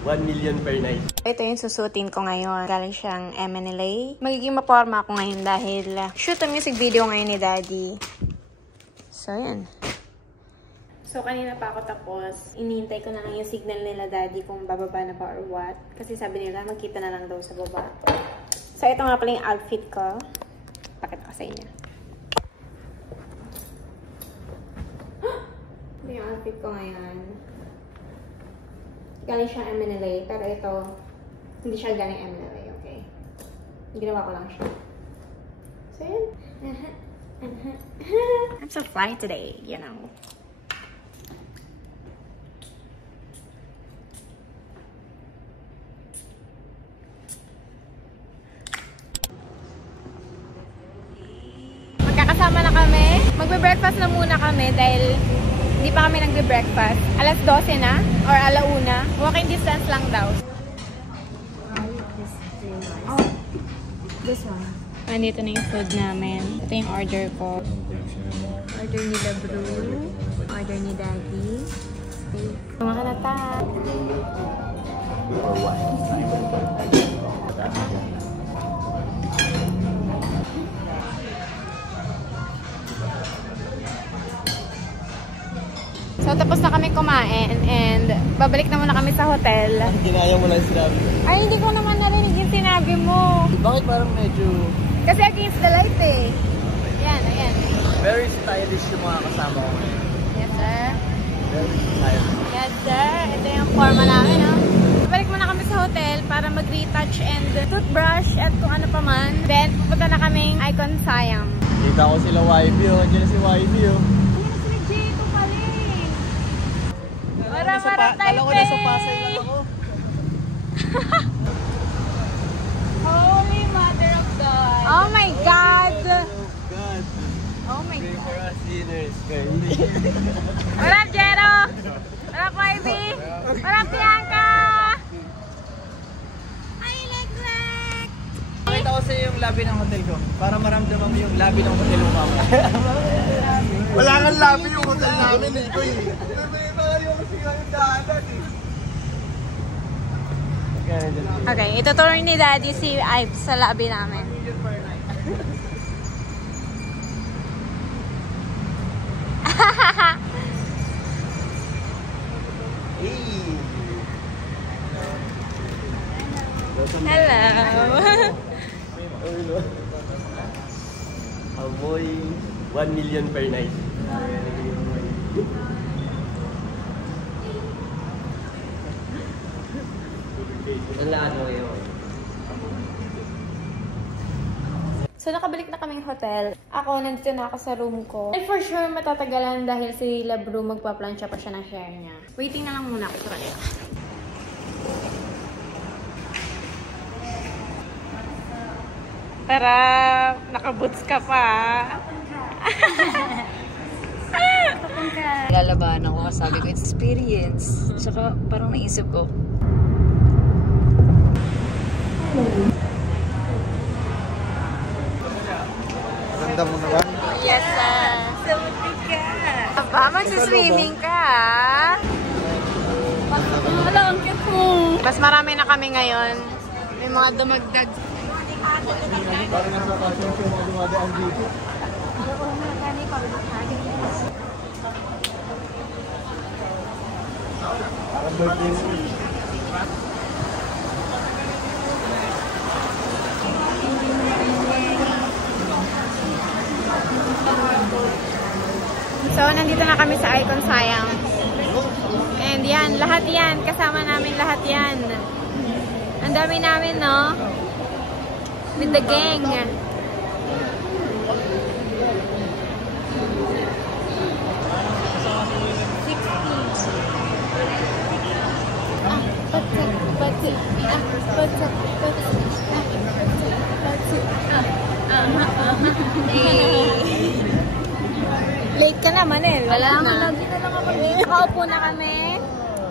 1 million per night. Ito yung susutin ko ngayon. Galing siyang MNLA. Magiging maporma ako ngayon dahil shoot ang music video ngayon ni Daddy. So, yan. So, kanina pa ako tapos. Inihintay ko na lang yung signal nila Daddy kung bababa na pa or what. Kasi sabi nila, magkita na lang daw sa baba. So, ito nga pala yung outfit ko. Pakita ko sa inyo. Ito yung outfit ko ngayon. Galing siyang MNLA, pero ito, hindi siya galing MNLA, okay? Ginawa ko lang siya. So, yun. I'm so fly today, you know. Magkakasama na kami. Magbe-breakfast na muna kami dahil hindi pa kami nagbe-breakfast. Alas 12 na or alauna. Walking distance lang daw. Oh, this one. Andito na yung food namin. Ito yung order ko. Order ni Labru. Order ni Daddy. Steak. Mga nata. So, tapos na kami kumain and babalik na muna kami sa hotel. Ginaya mo lang sinabi. Ay, hindi ko naman narinig yung sinabi mo. Bakit parang medyo... Kasi against the light eh. Ayan, ayan. Very stylish yung mga kasama ko ngayon. Yes, sir. Very stylish. Yes, sir. Ito yung forma namin, no? Babalik muna kami sa hotel para mag-retouch and toothbrush at kung ano pa man. Then, pupunta na kaming Icon Siam. Kita ko sila YB, oh. Diyan si YB, oh. Mara-mara tayo, Kala ko nasa Pasay lang ako. Holy Mother of God. Oh my God. God. Oh my Pray God. for us sinners. What up, Jero? What up, YB? What up, Bianca? Hi, Leg-Leg! Pakita ko sa iyo yung lobby ng hotel ko. Para maramdaman mo yung lobby ng hotel mo mama. Wala kang lobby yung hotel namin eh. Okay, ituturo ni Daddy si Ives sa lobby namin. Hello! Amoy 1 million per night. So, nakabalik na kaming hotel. Ako, nandito na ako sa room ko. And for sure, matatagalan dahil si Labru magpa-plancha pa siya ng hair niya. Waiting na lang muna ako sa kanila. Tara! Nakaboots ka pa! Lalabahan ako kasi sabi ko, it's experience. Tsaka parang naisip ko, Ganda mo naman. Yes, sir! Samuti ka! Aba, magsiswimming ka! Hala, ang cute mo! Mas marami na kami ngayon. May mga dumagdag. Parang nasa passion ko mga dumadaan dito. Parang birthday mo. So, nandito na kami sa Icon Siam. And yan, lahat yan. Kasama namin lahat yan. Ang dami namin, no? With the gang. Late ka naman eh. Wala na. Lagi na lang ako dito. Nakaupo na kami.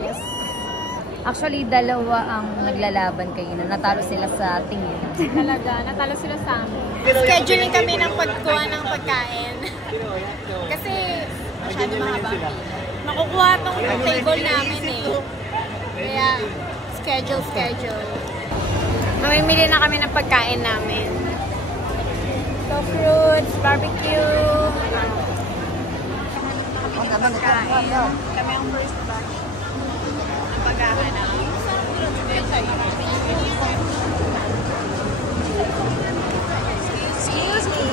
Yes. actually dalawa ang naglalaban kayo na natalo sila sa tingin. Talaga, natalo sila sa amin. Scheduling kami ng pagkuha ng pagkain. Kasi masyado mahaba. Makukuha tong table namin eh. Kaya schedule. Mamimili na kami ng pagkain namin. So, fruits, barbecue, pagkain. Kami ang first batch ng paghahanap. Excuse me.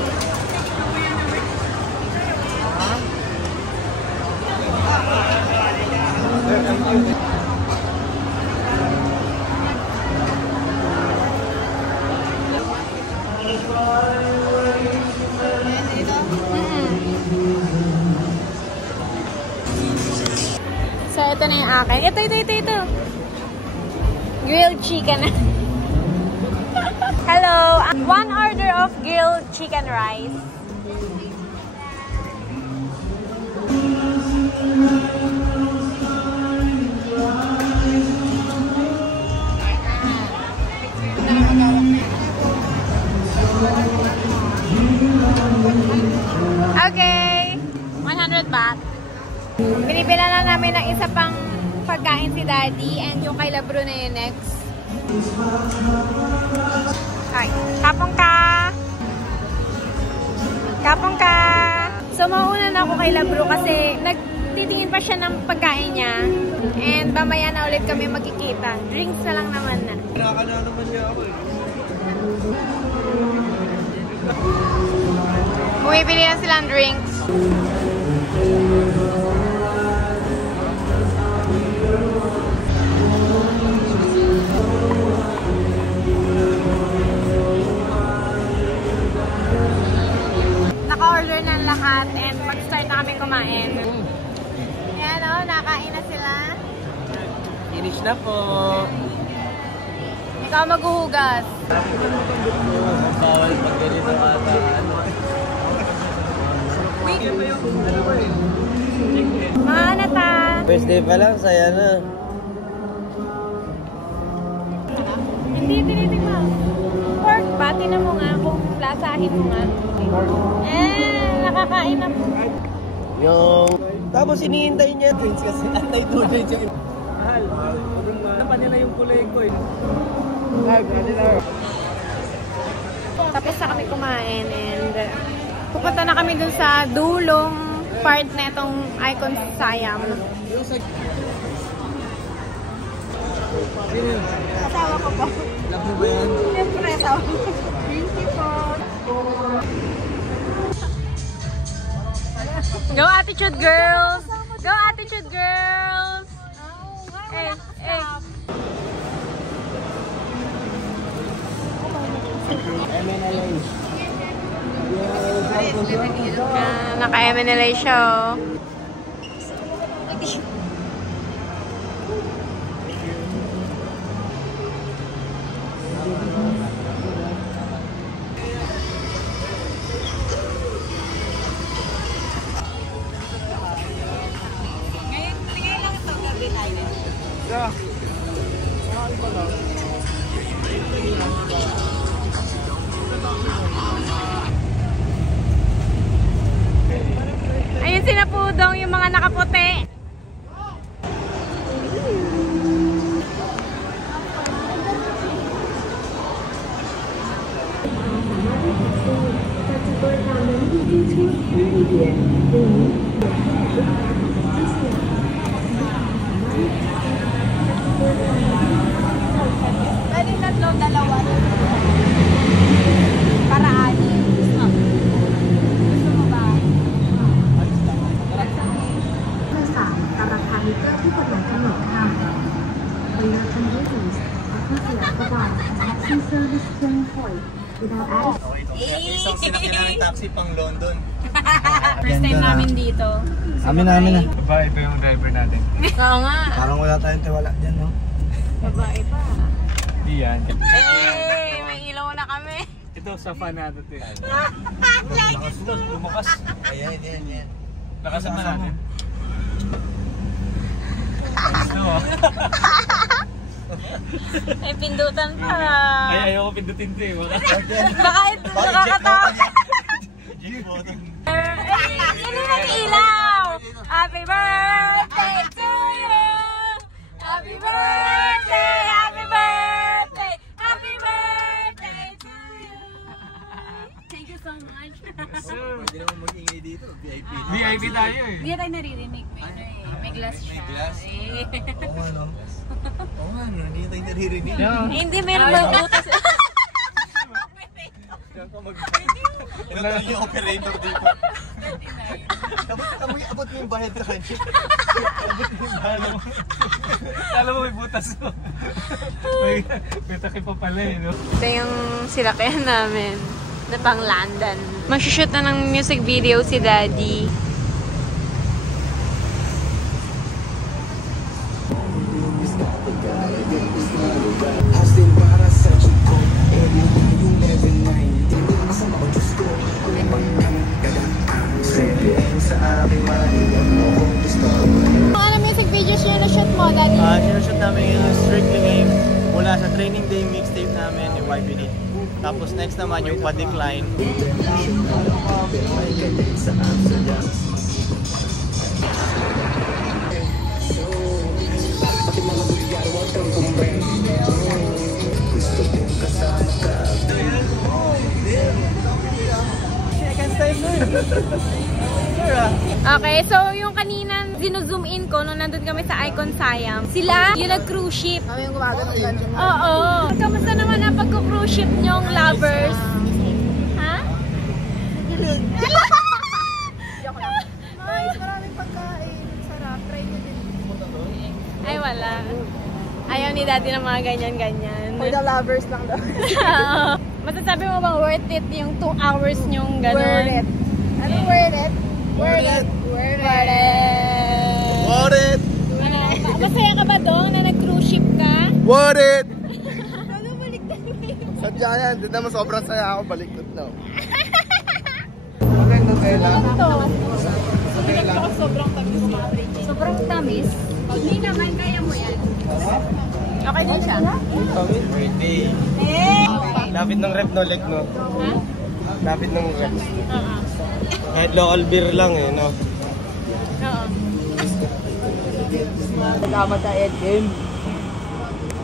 So, ito na yung akin. Ito. Grilled chicken. Hello. One order of grilled chicken rice. Okay. 100 baht. Binibila na namin ng isa pang pagkain si Daddy and yung kay Labro na yung next. Ay, kapong ka! So, mauna na ako kay Labro kasi nagtitingin pa siya ng pagkain niya and mamaya na ulit kami magkikita. Drinks na lang naman na. Nakakala naman niya ako eh. Bumibili na silang drinks. Naka-order na ang lahat and mag-start na kami kumain. Ayan o, nakain na sila. Finish na po. Ikaw maghuhugas. Bawal pag ganito ata. Mga anata. First day pa lang, saya na. Hindi, tinitignan. Pork ba? Tinan mo nga kung lasahin mo nga. Nakakain na po. Tapos hinihintay niya drinks kasi antay-2 drinks yung mahal. Napa nila yung kulay ko eh. Tapos na kami kumain and pupunta na kami dun sa dulong part na itong Icon Siam. Asawa ko po. Love mo ba yan? Siyempre, asawa ko. Thank you po. Go Attitude Girls! Go Attitude Girls! Naka-MNLA siya oh. Ngayon lang ito gabi tayo. Ayun sila po daw yung mga nakaputi. Pwede tatlo, dalawa. Para anin. Gusto mo ba? 3ตามราคามิเตอร์ที่กฎหมายกำหนดค่ะ Real convenience enthusiast provide taxi service to employ without adding Isang sinakyan namin taxi pang London. First time namin dito. Amin na. Babae pa yung driver natin. Oo nga. Parang wala tayong tiwala dyan, no? Babae pa. Di yan. Hey, may ilaw na kami. Ito, sa fan natin ito yan. Lumakas. Ayan. Nakasama natin. May pindutan pa. Ay, ayoko pindutin ito eh. Baka ito nakakatakot. Yan ang ilaw. Happy birthday to you. Happy birthday. Hindi naman mag-ingay dito. VIP. VIP tayo eh. Hindi tayo naririnig. May glass siya. May glass? Oo nga no. Oo nga no, hindi tayo naririnig. Hindi, meron lang butas. Ano tayo yung operator dito? Abot mo yung bayad na kanchi. Abot mo yung bayad mo. Alam mo may butas mo. May takip pa pala eh, no? Ito yung silakayan namin na pang London. Mag-shoot na ng music video si Daddy. Ano music videos yung na-shoot mo, Daddy? Sinushoot namin yung Strictly Game mula sa training day mixtape namin ni YBD. Tapos next naman yung Pa-Decline. Okay, so yung kanina zino-zoom in ko nung nandun kami sa Icon Siam. Sila yung nag-cruise ship. Kami yung gumagano ng ganyan. Oo. Kamusta naman ang pag-cruise ship nyong lovers? Ha? Gilig. Joke lang. Nice, maraming pagkain. Sarap. Try nyo din. Ay, wala. Ayaw ni Daddy ng mga ganyan-ganyan. For the lovers lang daw. Masasabi mo bang worth it yung 2 hours nyong gano'n? Worth it. Ano worth it? Worth it. Worth it. What it? Ano, masaya ka ba doon na nag-cruise ship ka? What it? Ano, baliktad mo yun? Sadya yan, hindi naman sobrang saya ako baliktad na. Okay, Nutella. Ito. Sumilag ako sobrang tamis. Sobrang tamis. Hindi naman, kaya mo yan. Okay din siya. Birthday. Eh! Lapit ng rep no, leg no? Ha? Lapit ng rep. Oo. Kahit local beer lang eh, no? Oo. Tama ta Edwin.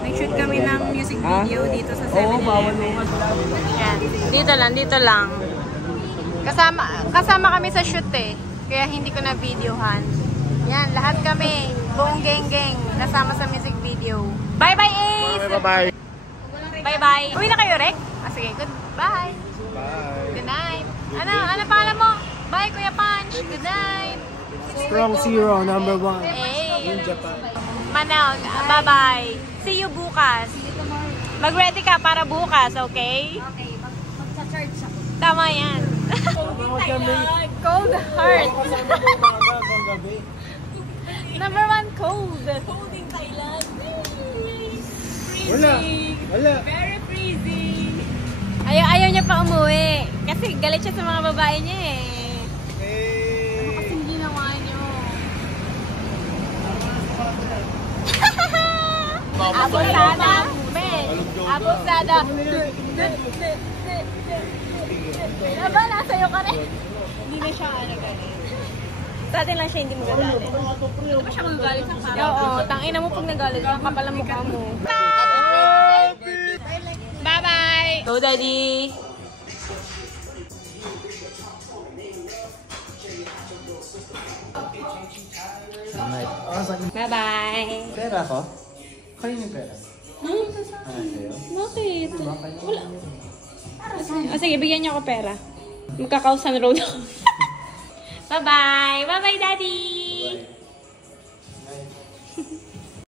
Nag-shoot kami ng music video dito sa 7-Eleven. Yan. Dito lang. Kasama kami sa shoot eh. Kaya hindi ko na videohan. Yan, lahat kami. Buong geng-geng. Nasama sa music video. Bye-bye, Ace! Bye-bye. Bye-bye. Uwi na kayo, Rek? Sige, goodbye. Bye. Good night. Ano pangalan mo? Bye, Kuya Punch. Good night. Strong Zero, number 1. Hey. In Japan. Manal, bye-bye. See you bukas. Mag-ready ka para bukas, okay? Okay, magsa-charge ako. Tama yan. Cold heart. Number 1, cold. Cold in Thailand. Wala. Very freezing. Ayaw niya pa umuwi. Kasi galit siya sa mga babae niya eh. Ano kasing ginawa niyo? Abusada. Abusada. Aba, nasa'yo ka rin. Hindi na siya galit. Sa atin lang siya hindi magagalit. Ano ba siya magagalit sa kapal? Oo, tangina mo pag nagalit ka, kapal ang mukha mo. Bye-bye! Go, Daddy! Bye-bye! Pera ko? Kayo yung pera? Bakit? Wala. O sige, bigyan niyo ako pera. Magkakausan road ako. Bye-bye! Bye-bye, Daddy!